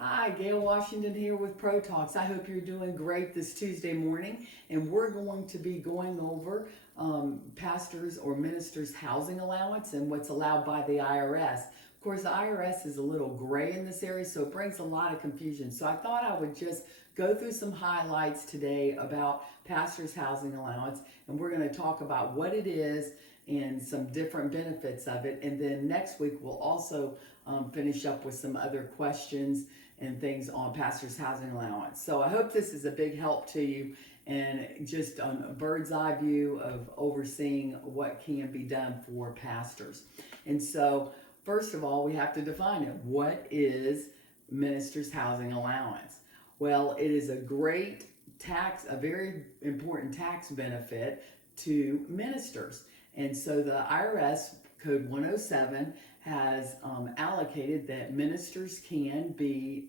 Hi, Gail Washington here with Pro Talks. I hope you're doing great this Tuesday morning, and we're going to be going over pastors or ministers' housing allowance and what's allowed by the IRS. Of course, the IRS is a little gray in this area, so it brings a lot of confusion. So I thought I would just go through some highlights today about pastors' housing allowance, and we're going to talk about what it is and some different benefits of it. And then next week, we'll also finish up with some other questions and things on pastors' housing allowance. So I hope this is a big help to you and just a bird's eye view of overseeing what can be done for pastors. And so, first of all, we have to define it. What is ministers' housing allowance? Well, it is a great a very important tax benefit to ministers. And so the IRS Code 107 has allocated that ministers can be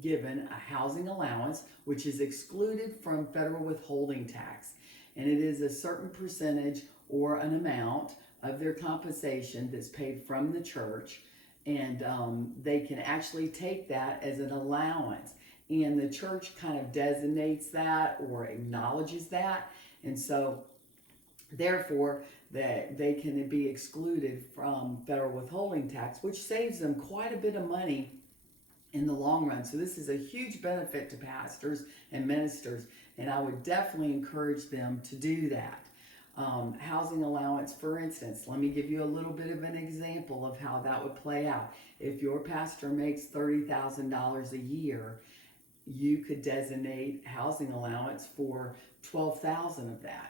given a housing allowance, which is excluded from federal withholding tax. And it is a certain percentage or an amount of their compensation that's paid from the church. And they can actually take that as an allowance. And the church kind of designates that or acknowledges that. And so therefore, that they can be excluded from federal withholding tax, which saves them quite a bit of money in the long run. So this is a huge benefit to pastors and ministers, and I would definitely encourage them to do that. Housing allowance, for instance, let me give you a little bit of an example of how that would play out. If your pastor makes $30,000 a year, you could designate housing allowance for $12,000 of that.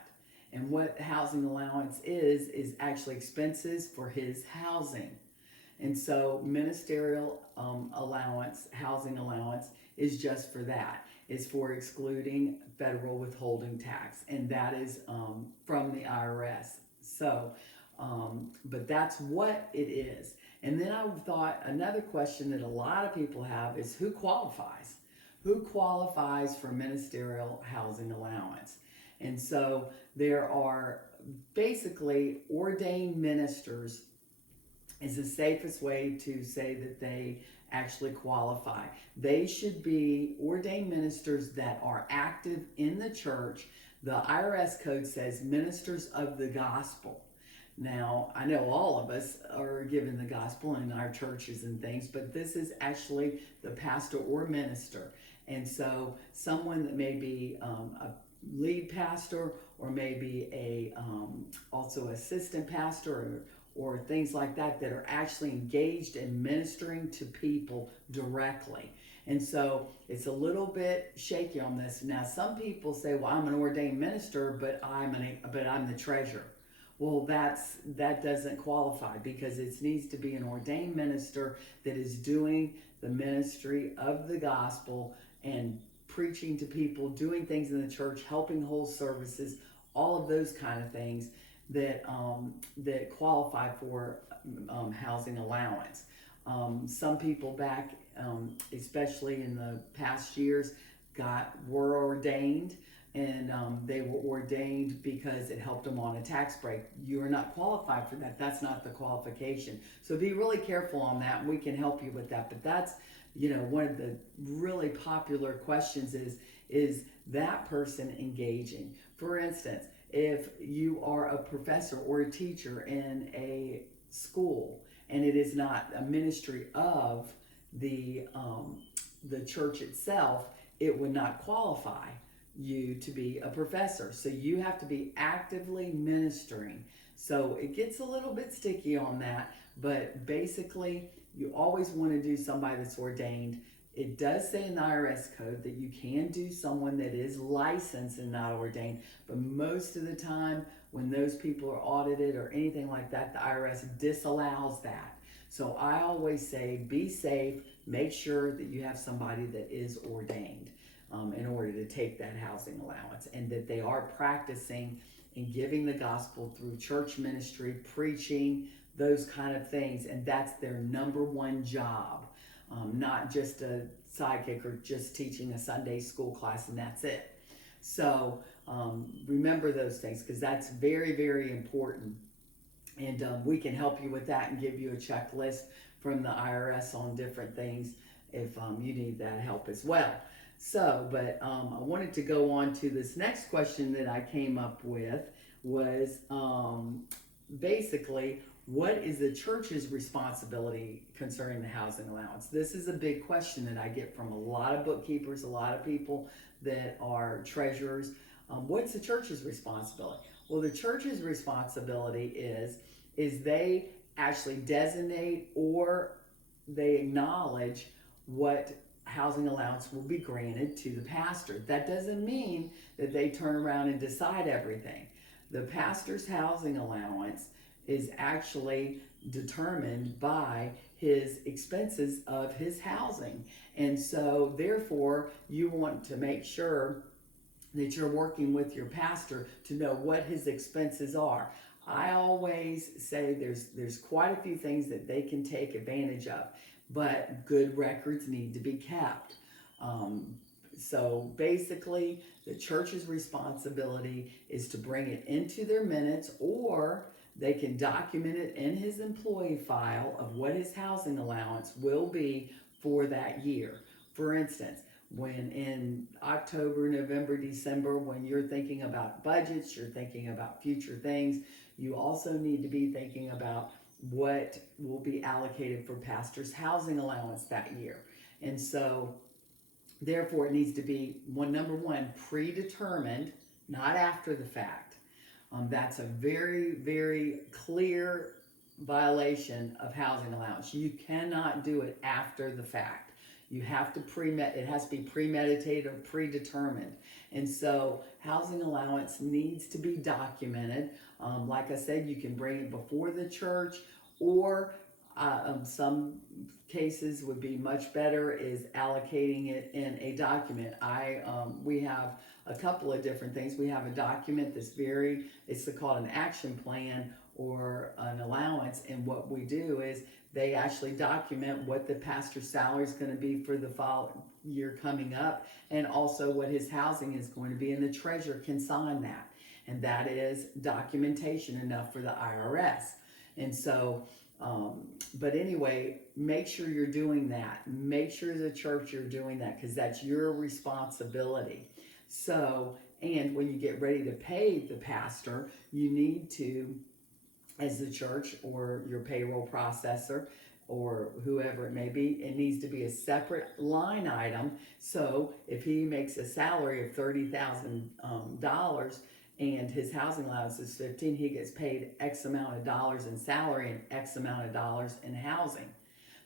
And what housing allowance is actually expenses for his housing. And so ministerial allowance, housing allowance, is just for that. It's for excluding federal withholding tax, and that is from the IRS. So, but that's what it is. And then I thought another question that a lot of people have is who qualifies? Who qualifies for ministerial housing allowance? And so there are basically ordained ministers is the safest way to say that they actually qualify. They should be ordained ministers that are active in the church. The IRS code says ministers of the gospel. Now, I know all of us are given the gospel in our churches and things, but this is actually the pastor or minister. And so someone that may be a lead pastor or maybe a also assistant pastor or things like that that are actually engaged in ministering to people directly. And so it's a little bit shaky on this. Now some people say, well, I'm an ordained minister, but I'm the treasurer. Well, that doesn't qualify because it needs to be an ordained minister that is doing the ministry of the gospel and preaching to people, doing things in the church, helping hold services, all of those kind of things that qualify for housing allowance. Some people back, especially in the past years, were ordained, and they were ordained because it helped them on a tax break. You are not qualified for that. That's not the qualification. So be really careful on that, and we can help you with that. But that's one of the really popular questions is that person engaging? For instance, if you are a professor or a teacher in a school and it is not a ministry of the church itself, it would not qualify you to be a professor. So you have to be actively ministering. So it gets a little bit sticky on that, but basically you always want to do somebody that's ordained. It does say in the IRS code that you can do someone that is licensed and not ordained, but most of the time when those people are audited or anything like that, the IRS disallows that. So I always say be safe, make sure that you have somebody that is ordained in order to take that housing allowance, and that they are practicing and giving the gospel through church ministry, preaching, those kind of things, and that's their number one job. Not just a sidekick or just teaching a Sunday school class and that's it. So remember those things because that's very, very important. And we can help you with that and give you a checklist from the IRS on different things if you need that help as well. So, but I wanted to go on to this next question that I came up with was basically, what is the church's responsibility concerning the housing allowance? This is a big question that I get from a lot of bookkeepers, a lot of people that are treasurers. What's the church's responsibility? Well, the church's responsibility is they actually designate or they acknowledge what housing allowance will be granted to the pastor. That doesn't mean that they turn around and decide everything. The pastor's housing allowance is actually determined by his expenses of his housing. And so therefore you want to make sure that you're working with your pastor to know what his expenses are. I always say there's quite a few things that they can take advantage of, but good records need to be kept. So basically, the church's responsibility is to bring it into their minutes, or they can document it in his employee file of what his housing allowance will be for that year. For instance, when in October, November, December, when you're thinking about budgets, you're thinking about future things, you also need to be thinking about what will be allocated for pastor's housing allowance that year. And so therefore it needs to be number one, predetermined, not after the fact. That's a very, very clear violation of housing allowance. You cannot do it after the fact. You have to it has to be premeditated or predetermined. And so housing allowance needs to be documented. Like I said, you can bring it before the church, or some cases would be much better is allocating it in a document. We have a couple of different things. We have a document that's it's called an action plan or an allowance, and what we do is they actually document what the pastor's salary is going to be for the year coming up, and also what his housing is going to be, and the treasurer can sign that, and that is documentation enough for the IRS. And so but anyway, make sure you're doing that. Make sure as a church you're doing that, because that's your responsibility. So, and when you get ready to pay the pastor, you need to, as the church or your payroll processor or whoever it may be, it needs to be a separate line item. So if he makes a salary of $30,000 and his housing allowance is 15, he gets paid X amount of dollars in salary and X amount of dollars in housing.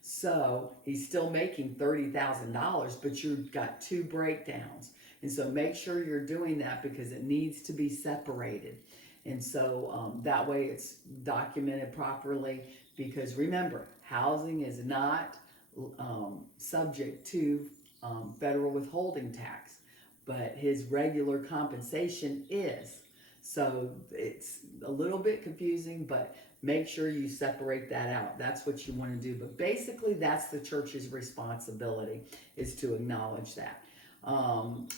So he's still making $30,000, but you've got two breakdowns. And so make sure you're doing that, because it needs to be separated. And so that way it's documented properly, because remember, housing is not subject to federal withholding tax, but his regular compensation is. So it's a little bit confusing, but make sure you separate that out. That's what you want to do. But basically, that's the church's responsibility, is to acknowledge that.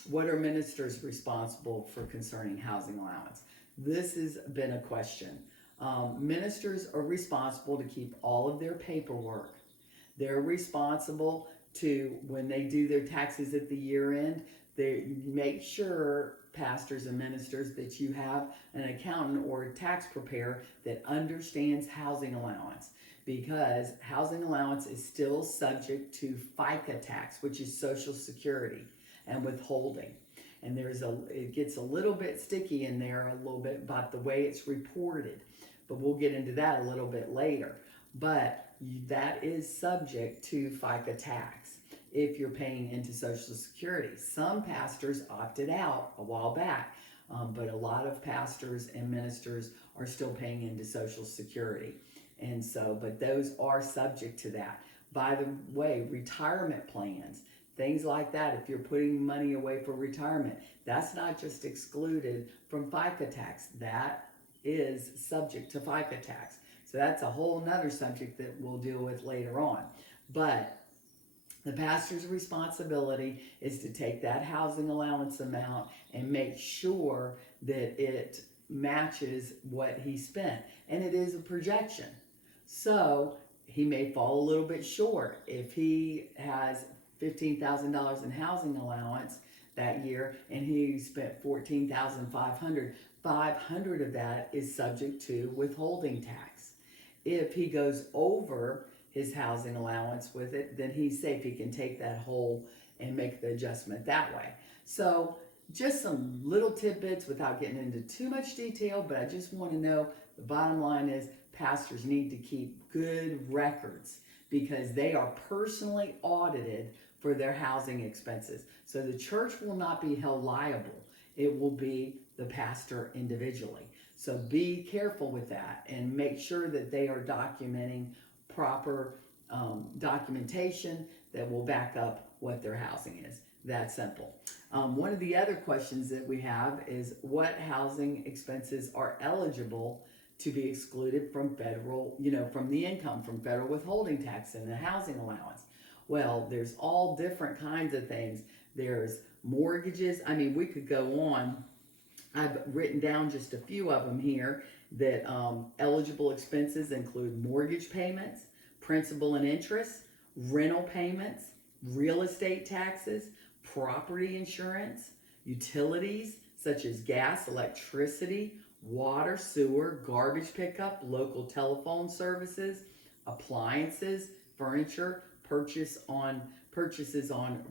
What are ministers responsible for concerning housing allowance? This has been a question. Ministers are responsible to keep all of their paperwork. They're responsible to, when they do their taxes at the year end, they make sure, pastors and ministers, that you have an accountant or a tax preparer that understands housing allowance, because housing allowance is still subject to FICA tax, which is Social Security, and withholding. And it gets a little bit sticky in there, a little bit about the way it's reported, but we'll get into that a little bit later. But that is subject to FICA tax if you're paying into Social Security. Some pastors opted out a while back, but a lot of pastors and ministers are still paying into Social Security. And so, but those are subject to that. By the way, retirement plans, things like that, if you're putting money away for retirement, that's not just excluded from FICA tax. That is subject to FICA tax. So that's a whole nother subject that we'll deal with later on. But the pastor's responsibility is to take that housing allowance amount and make sure that it matches what he spent. And it is a projection. So he may fall a little bit short. If he has $15,000 in housing allowance that year, and he spent 14,500. 500 of that is subject to withholding tax. If he goes over his housing allowance with it, then he's safe. He can take that whole and make the adjustment that way. So just some little tidbits without getting into too much detail, but I just want to know the bottom line is pastors need to keep good records because they are personally audited for their housing expenses. So the church will not be held liable. It will be the pastor individually. So be careful with that and make sure that they are documenting proper documentation that will back up what their housing is. That simple. One of the other questions that we have is what housing expenses are eligible to be excluded from federal, from the income, from federal withholding tax and the housing allowance. Well, there's all different kinds of things. There's mortgages. I mean, we could go on. I've written down just a few of them here that eligible expenses include mortgage payments, principal and interest, rental payments, real estate taxes, property insurance, utilities such as gas, electricity, water, sewer, garbage pickup, local telephone services, appliances, furniture, purchases on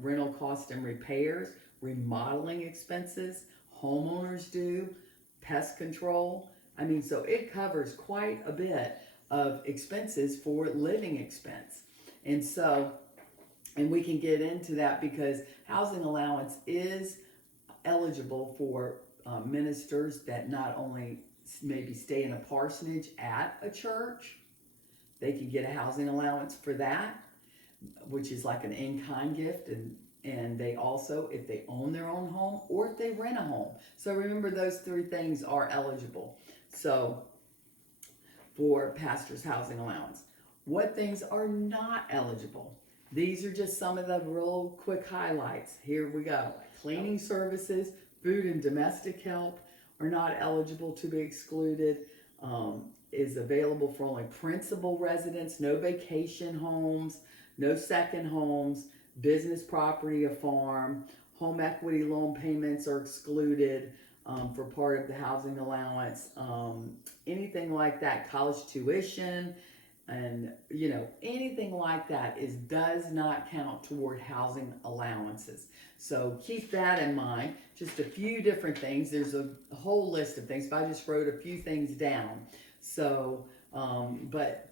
rental cost and repairs, remodeling expenses, homeowners due, pest control. I mean, so it covers quite a bit of expenses for living expense. And we can get into that because housing allowance is eligible for ministers that not only maybe stay in a parsonage at a church, they can get a housing allowance for that, which is like an in-kind gift, and they also, if they own their own home or if they rent a home. So remember, those three things are eligible. So for pastor's housing allowance, what things are not eligible? These are just some of the real quick highlights. Here we go. Cleaning services, food and domestic help are not eligible to be excluded. Is available for only principal residents, no vacation homes, no second homes, business property, a farm, home equity loan payments are excluded for part of the housing allowance. Anything like that, college tuition, and anything like that does not count toward housing allowances. So keep that in mind. Just a few different things. There's a whole list of things, but I just wrote a few things down. So, but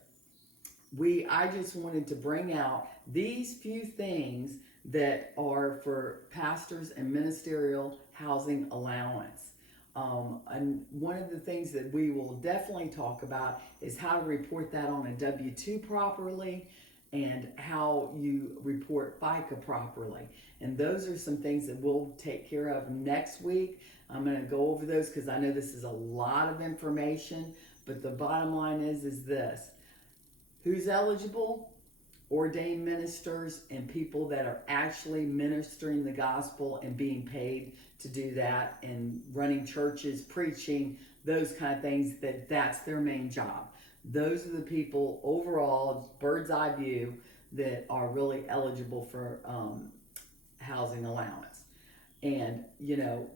I just wanted to bring out these few things that are for pastors and ministerial housing allowance. And one of the things that we will definitely talk about is how to report that on a W-2 properly and how you report FICA properly. And those are some things that we'll take care of next week. I'm going to go over those because I know this is a lot of information, but the bottom line is this. Who's eligible? Ordained ministers and people that are actually ministering the gospel and being paid to do that and running churches, preaching, those kind of things, that's their main job. Those are the people overall, bird's eye view, that are really eligible for housing allowance. And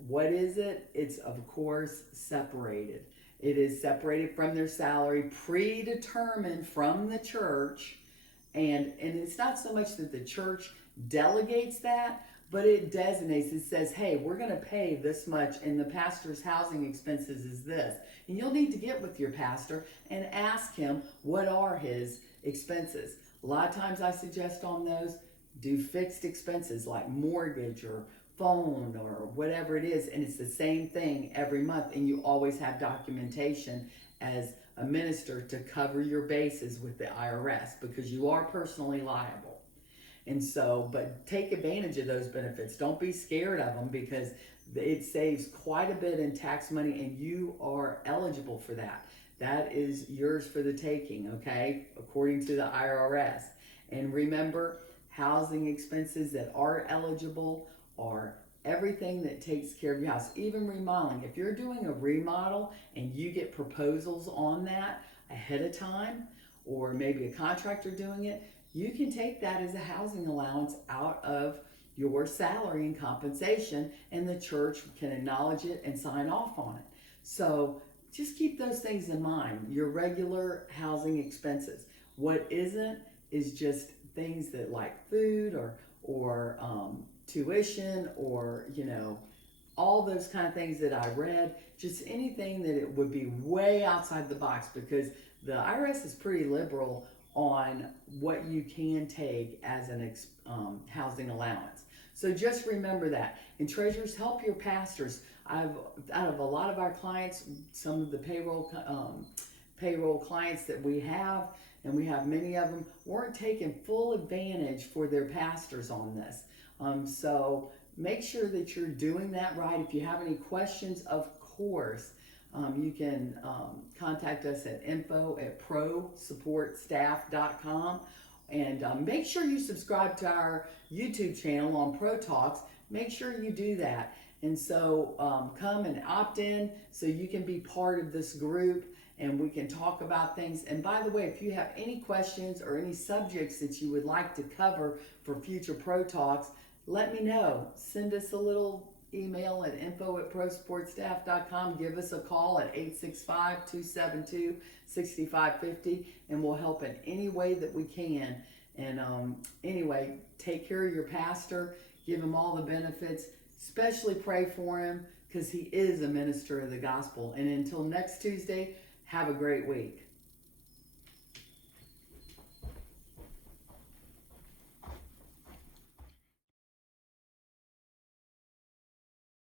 what is it? It's of course separated. It is separated from their salary, predetermined from the church. And it's not so much that the church delegates that, but it designates, it says, hey, we're going to pay this much and the pastor's housing expenses is this. And you'll need to get with your pastor and ask him what are his expenses. A lot of times I suggest on those, do fixed expenses like mortgage or phone or whatever it is, and it's the same thing every month, and you always have documentation as a minister to cover your bases with the IRS because you are personally liable. And so, but take advantage of those benefits. Don't be scared of them because it saves quite a bit in tax money and you are eligible for that. That is yours for the taking, okay, according to the IRS. And remember, housing expenses that are eligible are everything that takes care of your house, even remodeling. If you're doing a remodel and you get proposals on that ahead of time, or maybe a contractor doing it, you can take that as a housing allowance out of your salary and compensation, and the church can acknowledge it and sign off on it. So just keep those things in mind. Your regular housing expenses. What isn't is just things that like food or tuition or all those kind of things that I read. Just anything that it would be way outside the box, because the IRS is pretty liberal on what you can take as an housing allowance. So just remember that. And treasurers, help your pastors. Out of a lot of our clients, some of the payroll clients that we have, and we have many of them, weren't taking full advantage for their pastors on this. So make sure that you're doing that right. If you have any questions, of course, you can contact us at info@prosupportstaff.com. And make sure you subscribe to our YouTube channel on Pro Talks. Make sure you do that. And so come and opt in so you can be part of this group and we can talk about things. And by the way, if you have any questions or any subjects that you would like to cover for future Pro Talks, let me know. Send us a little email at info@prosupportstaff.com. Give us a call at 865-272-6550, and we'll help in any way that we can. And anyway, take care of your pastor. Give him all the benefits. Especially pray for him, because he is a minister of the gospel. And until next Tuesday, have a great week.